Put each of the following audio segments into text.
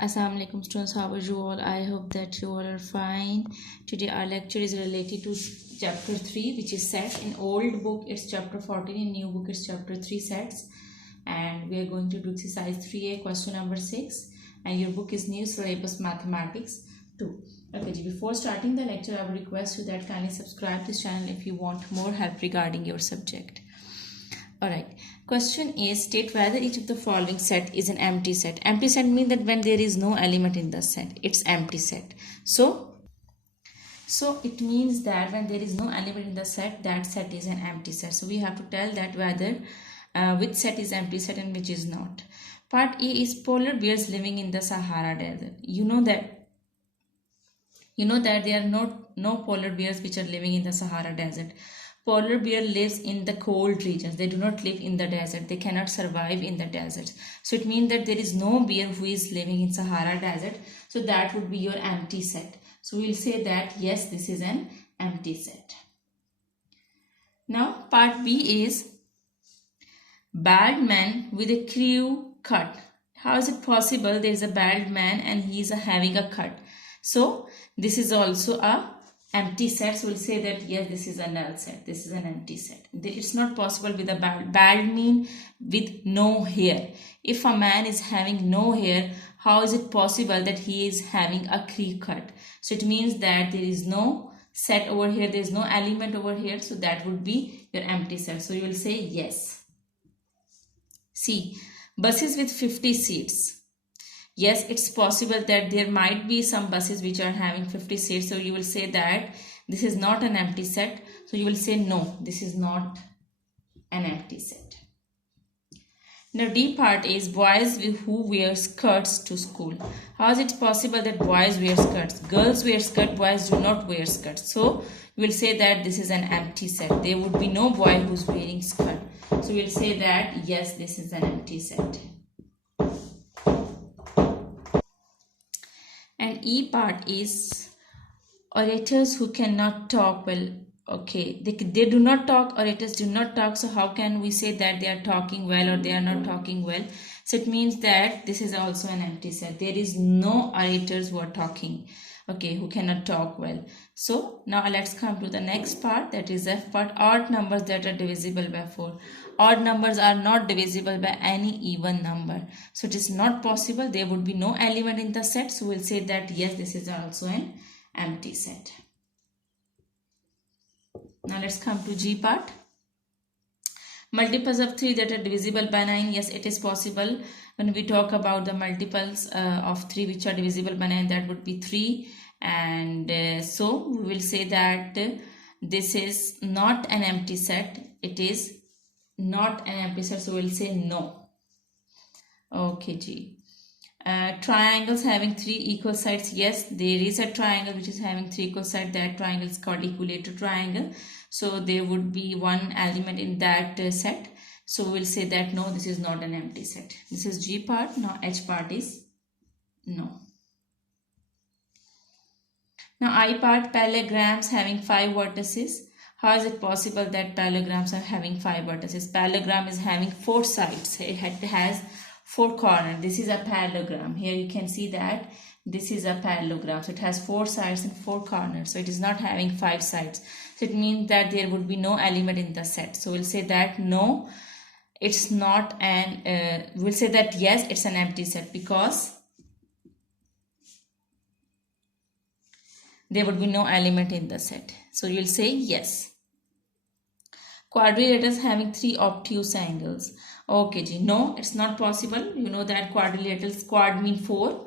Assalamu alaikum students, how are you all? I hope that you all are fine. Today our lecture is related to chapter 3, which is sets. In old book it's chapter 14, in new book it's chapter 3 sets, and we are going to do exercise 3a question number 6, and your book is new syllabus mathematics 2. Okay, before starting the lecture I would request you that kindly subscribe this channel if you want more help regarding your subject. Alright, question is, state whether each of the following set is an empty set. Empty set means that when there is no element in the set, it's empty set. So it means that when there is no element in the set, that set is an empty set. So we have to tell that whether which set is empty set and which is not. Part A is polar bears living in the Sahara Desert. You know that there are no polar bears which are living in the Sahara Desert. Polar bear lives in the cold regions. They do not live in the desert. They cannot survive in the desert. So it means that there is no bear who is living in Sahara Desert. So that would be your empty set. So we'll say that yes, this is an empty set. Now part B is bald man with a crew cut. How is it possible there is a bald man and he is having a cut? So this is also a empty set. So we'll say that yes, this is a null set. This is an empty set. It's not possible with a bald. Bald mean with no hair. If a man is having no hair, how is it possible that he is having a crew cut? So it means that there is no set over here. There is no element over here. So that would be your empty set. So you will say yes. C. Buses with 50 seats. Yes, it's possible that there might be some buses which are having 50 seats. So you will say that this is not an empty set. So you will say no, this is not an empty set. Now D part is boys who wear skirts to school. How is it possible that boys wear skirts? Girls wear skirts, boys do not wear skirts. So you will say that this is an empty set. There would be no boy who's wearing skirt. So we will say that yes, this is an empty set. And E part is orators who cannot talk well. Okay, they do not talk, orators do not talk. So how can we say that they are talking well or they are not talking well? So it means that this is also an empty set. There is no orators who are talking, okay, who cannot talk well. So now let's come to the next part, that is F part, odd numbers that are divisible by 4. Odd numbers are not divisible by any even number. So it is not possible. There would be no element in the set. So we'll say that yes, this is also an empty set. Now let's come to G part. Multiples of 3 that are divisible by 9. Yes, it is possible. When we talk about the multiples of 3 which are divisible by 9, that would be 3. And so we will say that this is not an empty set. It is not an empty set. So we'll say no. Okay, G. Triangles having 3 equal sides. Yes, there is a triangle which is having 3 equal sides. That triangle is called equilateral triangle. So there would be one element in that set. So we'll say that no, this is not an empty set. This is G part. Now H part is no. Now I part, parallelograms having 5 vertices. How is it possible that parallelograms are having 5 vertices? Parallelogram is having 4 sides. It has 4 corners. This is a parallelogram. Here you can see that this is a parallelogram. So it has 4 sides and 4 corners. So it is not having 5 sides. So it means that there would be no element in the set. So we'll say that no, it's not an, we'll say that yes, it's an empty set because there would be no element in the set. So you'll say yes. Quadrilaters having 3 obtuse angles. Okay, G. No, it's not possible. You know that quadrilaters, quad means 4.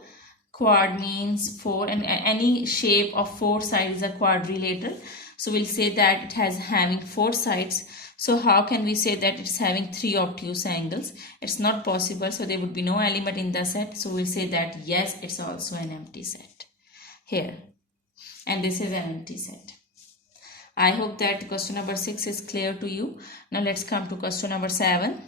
Quad means 4 and any shape of 4 sides is a quadrilateral. So we'll say that it has having 4 sides. So how can we say that it's having 3 obtuse angles? It's not possible. So there would be no element in the set. So we'll say that yes, it's also an empty set here. And this is an empty set. I hope that question number 6 is clear to you. Now let's come to question number 7.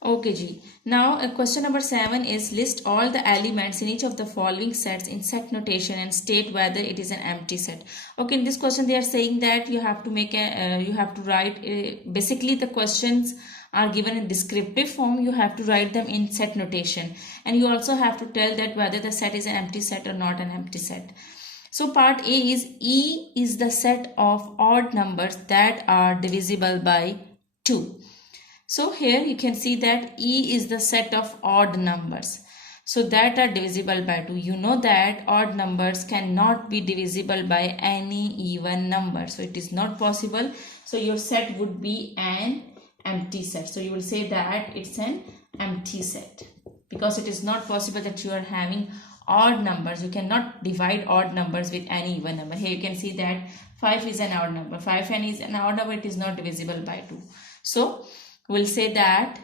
Okay, G. Now question number 7 is list all the elements in each of the following sets in set notation and state whether it is an empty set. Okay, in this question they are saying that you have to make a you have to write basically the questions are given in descriptive form, you have to write them in set notation, and you also have to tell that whether the set is an empty set or not an empty set. So part A is E is the set of odd numbers that are divisible by 2. So here you can see that E is the set of odd numbers, so that are divisible by 2. You know that odd numbers cannot be divisible by any even number, so it is not possible. So your set would be an empty set. So you will say that it's an empty set, because it is not possible that you are having odd numbers. You cannot divide odd numbers with any even number. Here you can see that 5 is an odd number. 5n is an odd number. It is not divisible by 2. So we'll say that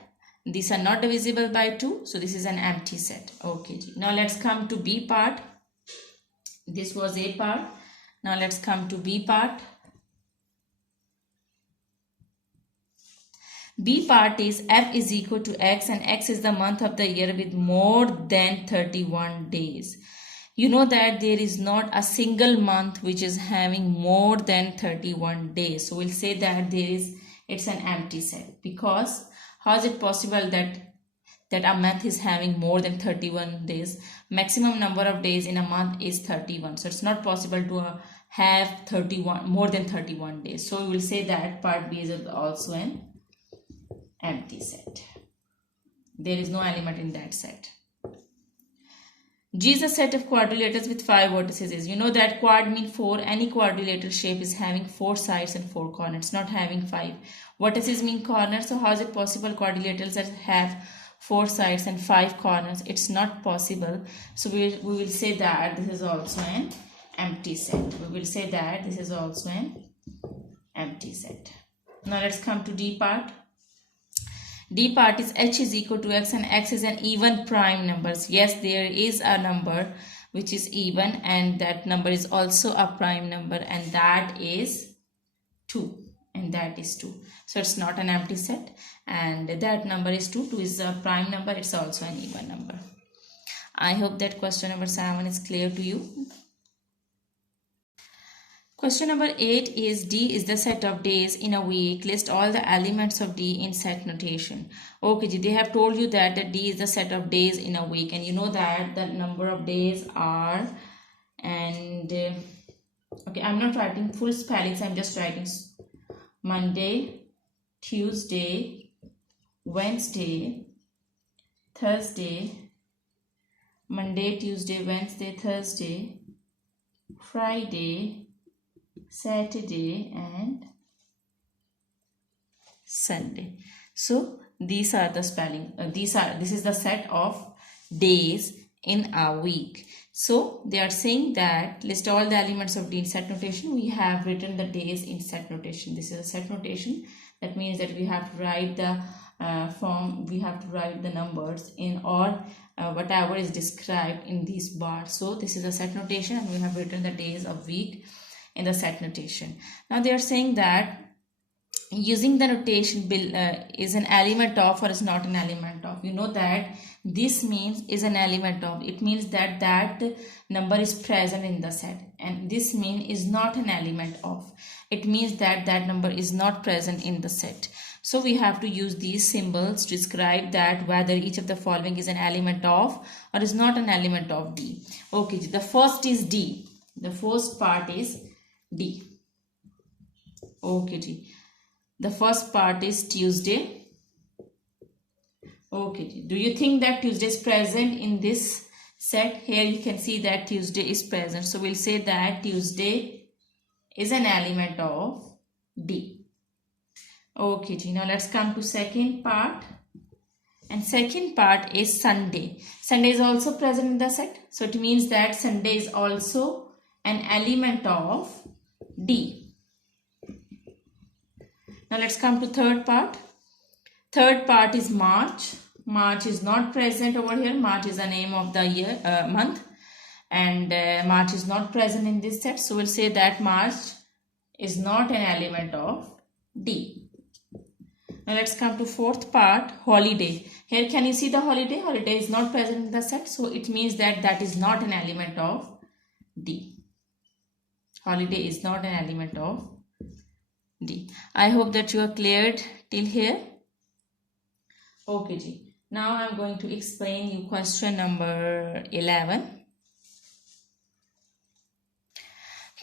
these are not divisible by 2. So this is an empty set. Okay. Now let's come to B part. This was A part. Now let's come to B part. B part is F is equal to X, and X is the month of the year with more than 31 days. You know that there is not a single month which is having more than 31 days. So we'll say that it's an empty set, because how is it possible that a month is having more than 31 days? Maximum number of days in a month is 31. So it's not possible to have more than 31 days. So we will say that part B is also an empty set. There is no element in that set. G is a set of quadrilaters with 5 vertices. You know that quad means 4. Any quadrilateral shape is having 4 sides and 4 corners. It's not having 5. Vertices mean corners. So how is it possible quadrilaterals that have 4 sides and 5 corners? It's not possible. So we will say that this is also an empty set. We will say that this is also an empty set. Now let's come to D part. D part is H is equal to X, and X is an even prime numbers. Yes, there is a number which is even, and that number is also a prime number, and that is 2. And that is 2. So it's not an empty set, and that number is 2. 2 is a prime number. It's also an even number. I hope that question number 7 is clear to you. Question number 8 is D is the set of days in a week. List all the elements of D in set notation. Okay, they have told you that D is the set of days in a week, and you know that the number of days are, and okay, I'm not writing full spellings. I'm just writing Monday, Tuesday, Wednesday, Thursday, Monday, Tuesday, Wednesday, Thursday, Friday, Saturday and Sunday. So these are the spelling. This is the set of days in a week. So they are saying that list all the elements of D in set notation. We have written the days in set notation. This is a set notation. That means that we have to write the form. We have to write the numbers in or whatever is described in these bars. So this is a set notation, and we have written the days of week in the set notation. Now they are saying that using the notation is an element of or is not an element of. You know that this means is an element of. It means that that number is present in the set, and this mean is not an element of. It means that that number is not present in the set. So we have to use these symbols to describe that whether each of the following is an element of or is not an element of D. Okay, the first is D. The first part is D. Okay, G. The first part is Tuesday. Okay, G. Do you think that Tuesday is present in this set? Here you can see that Tuesday is present. So we'll say that Tuesday is an element of D. Okay, G. Now let's come to second part. And second part is Sunday. Sunday is also present in the set. So it means that Sunday is also an element of D. Now let's come to third part. Third part is March. March is not present over here. March is the name of the year, month, and March is not present in this set. So we'll say that March is not an element of D. Now let's come to fourth part, holiday. Here can you see the holiday? Holiday is not present in the set. So it means that that is not an element of D. Holiday is not an element of D. I hope that you are cleared till here. Okay ji. Now I'm going to explain you question number 11.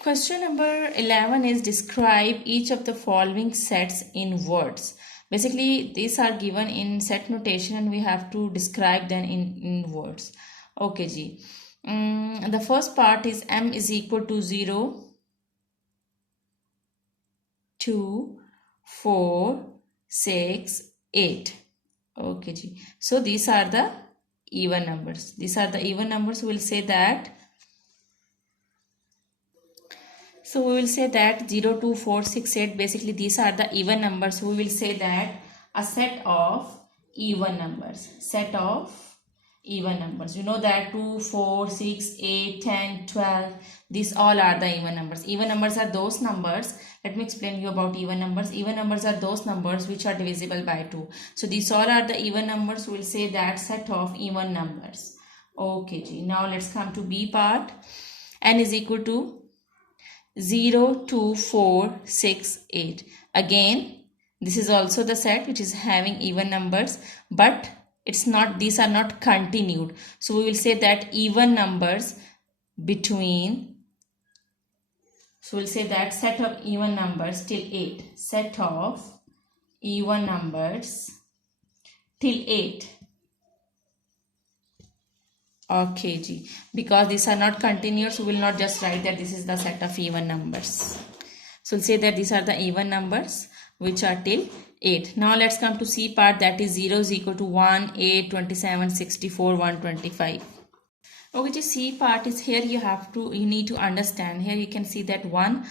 Question number 11 is describe each of the following sets in words. Basically, these are given in set notation and we have to describe them in words. Okay, ji. The first part is m is equal to 0, 2, 4, 6, 8. Okay, ji. So these are the even numbers. These are the even numbers. We will say that. So we will say that 0, 2, 4, 6, 8, basically these are the even numbers. We will say that a set of even numbers. Set of even numbers. You know that 2, 4, 6, 8, 10, 12. These all are the even numbers. Even numbers are those numbers. Let me explain you about even numbers. Even numbers are those numbers which are divisible by 2. So these all are the even numbers. We will say that set of even numbers. Okay, ji. Now let's come to B part. N is equal to 0, 2, 4, 6, 8. Again, this is also the set which is having even numbers, but it's not, these are not continued. So we will say that even numbers between, so we'll say that set of even numbers till 8. Set of even numbers till 8. Okay, ji. Because these are not continuous, we will not just write that this is the set of even numbers. So we'll say that these are the even numbers which are till 8. Now let's come to C part, that is 0 is equal to 1, 8, 27, 64, 125. Okay, ji, C part is here you need to understand. Here you can see that 1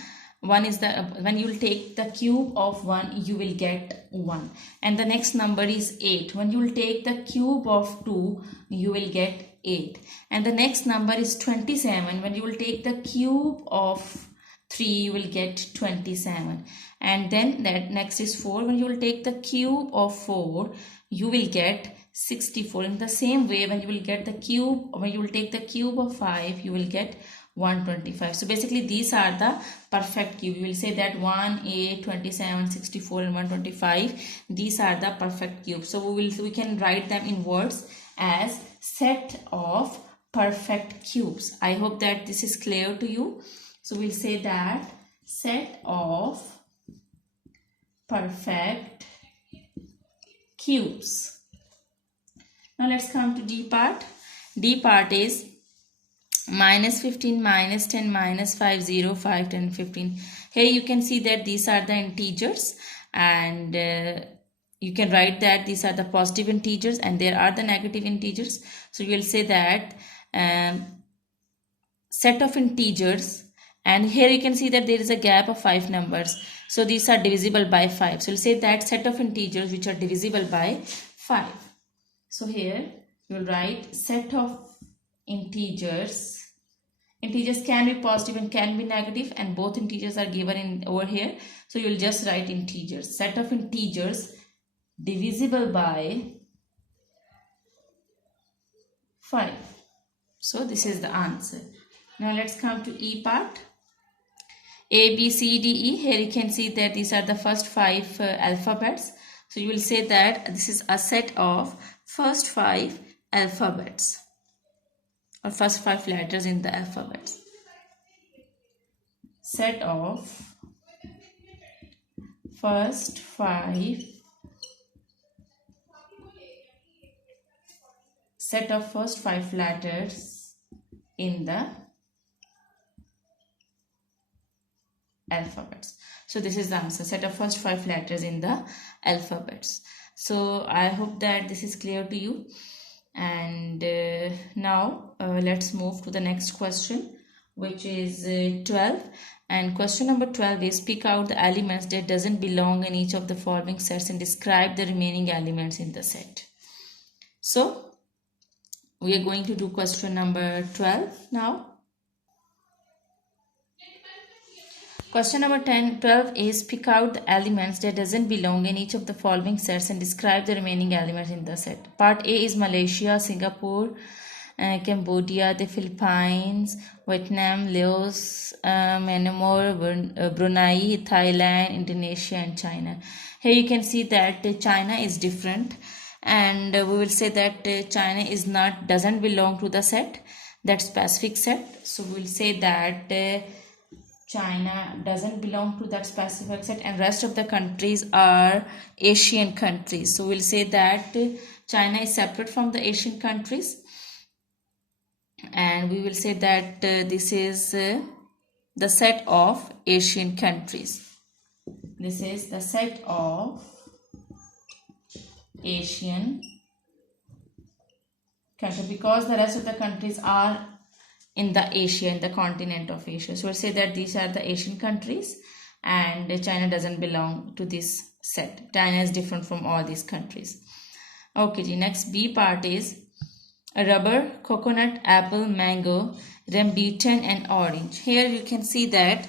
is the, when you will take the cube of 1, you will get 1. And the next number is 8. When you will take the cube of 2, you will get 8. And the next number is 27. When you will take the cube of 3, you will get 27. And then that next is 4. When you will take the cube of 4, you will get 64. In the same way, when you will get the cube, when you will take the cube of 5, you will get 125. So basically these are the perfect cube. You will say that 1, 8, 27, 64 and 125. These are the perfect cubes. So we can write them in words as set of perfect cubes. I hope that this is clear to you. So we'll say that set of perfect cubes. Now let's come to D part. D part is minus 15, minus 10, minus 5, 0, 5, 10, 15. Here you can see that these are the integers, and you can write that these are the positive integers and there are the negative integers. So you will say that set of integers, and here you can see that there is a gap of 5 numbers. So these are divisible by 5. So we'll say that set of integers which are divisible by 5. So here you will write set of integers. Integers can be positive and can be negative, and both integers are given in over here. So you will just write integers. Set of integers divisible by 5. So this is the answer. Now let's come to E part. A, B, C, D, E. Here you can see that these are the first 5 alphabets. So you will say that this is a set of first 5 alphabets, or first 5 letters in the alphabet. Set of first 5 letters in the alphabets. So this is the answer, set of first 5 letters in the alphabets. So I hope that this is clear to you. And now let's move to the next question, which is 12. And question number 12 is pick out the elements that doesn't belong in each of the following sets and describe the remaining elements in the set. So we are going to do question number 12 now. Question number 12 is pick out the elements that doesn't belong in each of the following sets and describe the remaining elements in the set. Part A is Malaysia, Singapore, Cambodia, the Philippines, Vietnam, Laos, Myanmar, Brunei, Thailand, Indonesia and China. Here you can see that China is different. and we will say that China doesn't belong to the set, that specific set. So we will say that China doesn't belong to that specific set, and rest of the countries are Asian countries. So we'll say that China is separate from the Asian countries, and we will say that this is the set of Asian countries. This is the set of Asian countries, because the rest of the countries are in the Asia, in the continent of Asia. So we'll say that these are the Asian countries, and China doesn't belong to this set. China is different from all these countries. Okay, the next B part is rubber, coconut, apple, mango, rambutan and orange. Here you can see that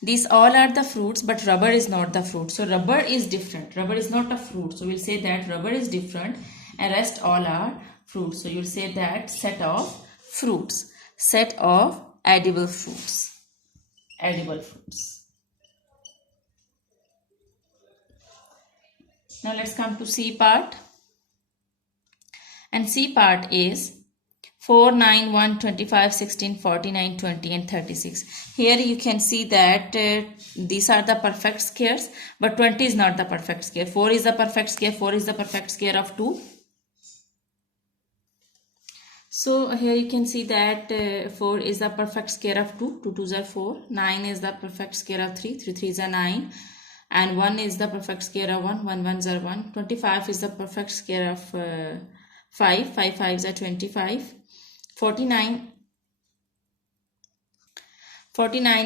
these all are the fruits, but rubber is not the fruit. So rubber is different. Rubber is not a fruit. So we'll say that rubber is different and rest all are fruits. So you'll say that set of fruits, set of edible fruits, edible fruits. Now let's come to C part. And C part is 4, 9, 1, 25, 16, 49, 20 and 36. Here you can see that these are the perfect squares, but 20 is not the perfect square. 4 is the perfect square. 4 is the perfect square of 2. So here you can see that 4 is the perfect square of 2. 2 2s are 4. 9 is the perfect square of 3. 3 3s are 9. And 1 is the perfect square of 1. 1 1s are 1. 25 is the perfect square of 5. 5 5s are 25. 49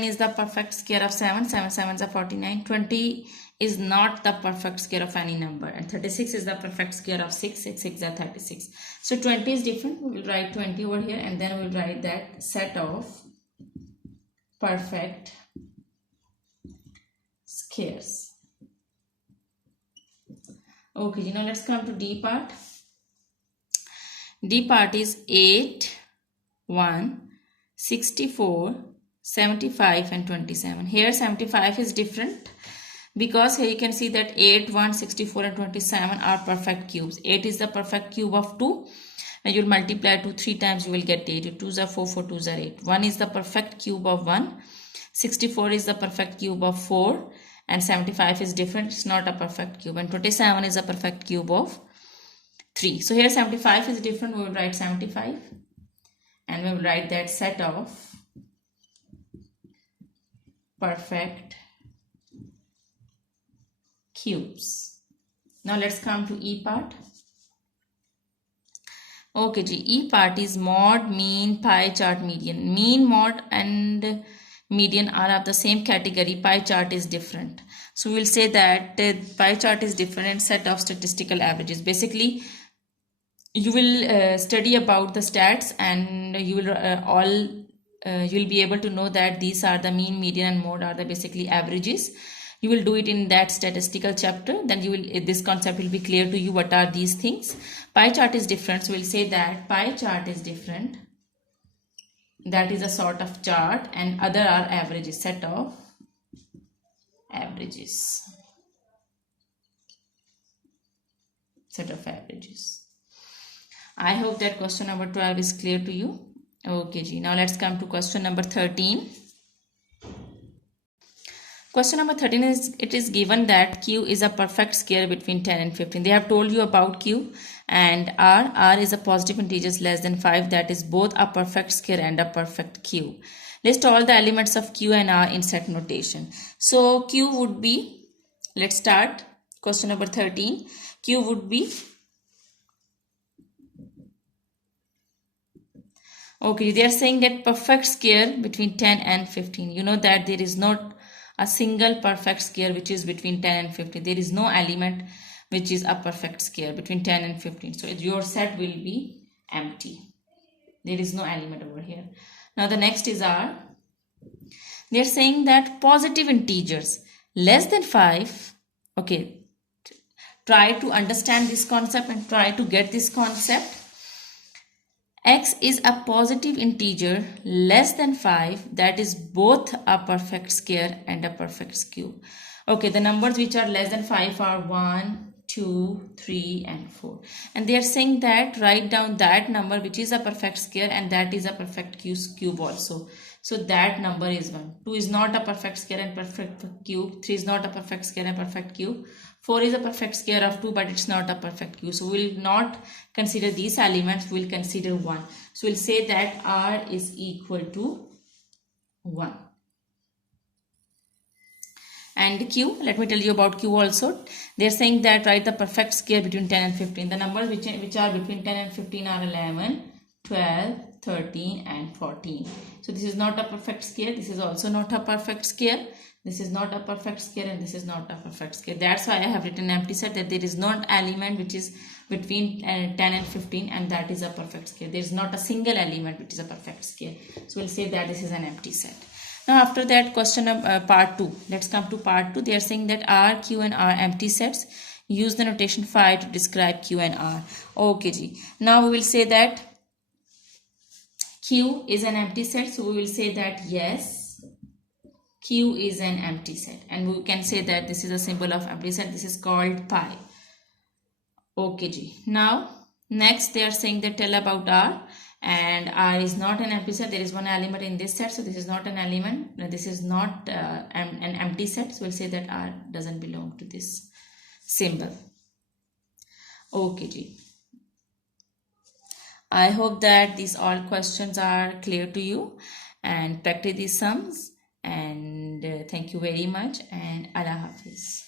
is the perfect square of 7. 7 7s are 49. 20 is not the perfect square of any number, and 36 is the perfect square of 6. 6 6 are 36. So 20 is different. We will write 20 over here, and then we will write that set of perfect squares. Okay, now let's come to D part. D part is 8, 1, 64, 75 and 27. Here 75 is different, because here you can see that 8, 1, 64 and 27 are perfect cubes. 8 is the perfect cube of 2. When you will multiply 2 3 times, you will get 8. 2s are 4, 4 2s are 8. 1 is the perfect cube of 1. 64 is the perfect cube of 4. And 75 is different. It's not a perfect cube. And 27 is a perfect cube of 3. So here 75 is different. We will write 75. And we will write that set of perfect cubes. Now let's come to E part. Okay, E part is mod, mean, pie chart, median. Mean, mod and median are of the same category. Pie chart is different. So we'll say that pie chart is different and set of statistical averages. Basically, you will study about the stats, and you will you will be able to know that these are the mean, median and mode are the basically averages. You will do it in that statistical chapter. Then you will, this concept will be clear to you. What are these things? Pie chart is different. So we'll say that pie chart is different. That is a sort of chart, and other are averages, set of averages. Set of averages. I hope that question number 12 is clear to you. Okay, Ji. Now let's come to question number 13. Question number 13 is, it is given that Q is a perfect square between 10 and 15. They have told you about Q and R. R is a positive integers less than 5. That is both a perfect square and a perfect cube. List all the elements of Q and R in set notation. So Q would be, let's start question number 13. Q would be, okay, they are saying that perfect square between 10 and 15. You know that there is not a single perfect square which is between 10 and 15. There is no element which is a perfect square between 10 and 15. So your set will be empty. There is no element over here. Now the next is R. They are saying that positive integers less than 5. Okay, try to understand this concept and try to get this concept. X is a positive integer less than 5, that is both a perfect square and a perfect cube. Okay, the numbers which are less than 5 are 1, 2, 3 and 4, and they are saying that write down that number which is a perfect square and that is a perfect cube also. So that number is 1. 2 is not a perfect square and perfect cube. 3 is not a perfect square and perfect cube. 4 is a perfect square of 2 but it's not a perfect cube. So we will not consider these elements, we will consider 1. So we'll say that R is equal to 1. And Q, let me tell you about Q also. They are saying that write the perfect square between 10 and 15. The numbers which are between 10 and 15 are 11, 12, 13 and 14. So this is not a perfect square. This is also not a perfect square. This is not a perfect square and this is not a perfect square. That's why I have written empty set, that there is not element which is between 10 and 15 and that is a perfect square. There is not a single element which is a perfect square. So we'll say that this is an empty set. Now after that, question part 2. Let's come to part 2. They are saying that R, Q and R empty sets. Use the notation phi to describe Q and R. Okay ji. Now we will say that Q is an empty set. So we will say that yes, Q is an empty set. And we can say that this is a symbol of empty set. This is called pi. Okay ji. Now next they are saying that tell about R. And R is not an empty set. There is one element in this set, so this is not an element. This is not an empty set, so we'll say that R doesn't belong to this symbol. Okay ji. I hope that these all questions are clear to you, and practice these sums, and thank you very much, and Allah Hafiz.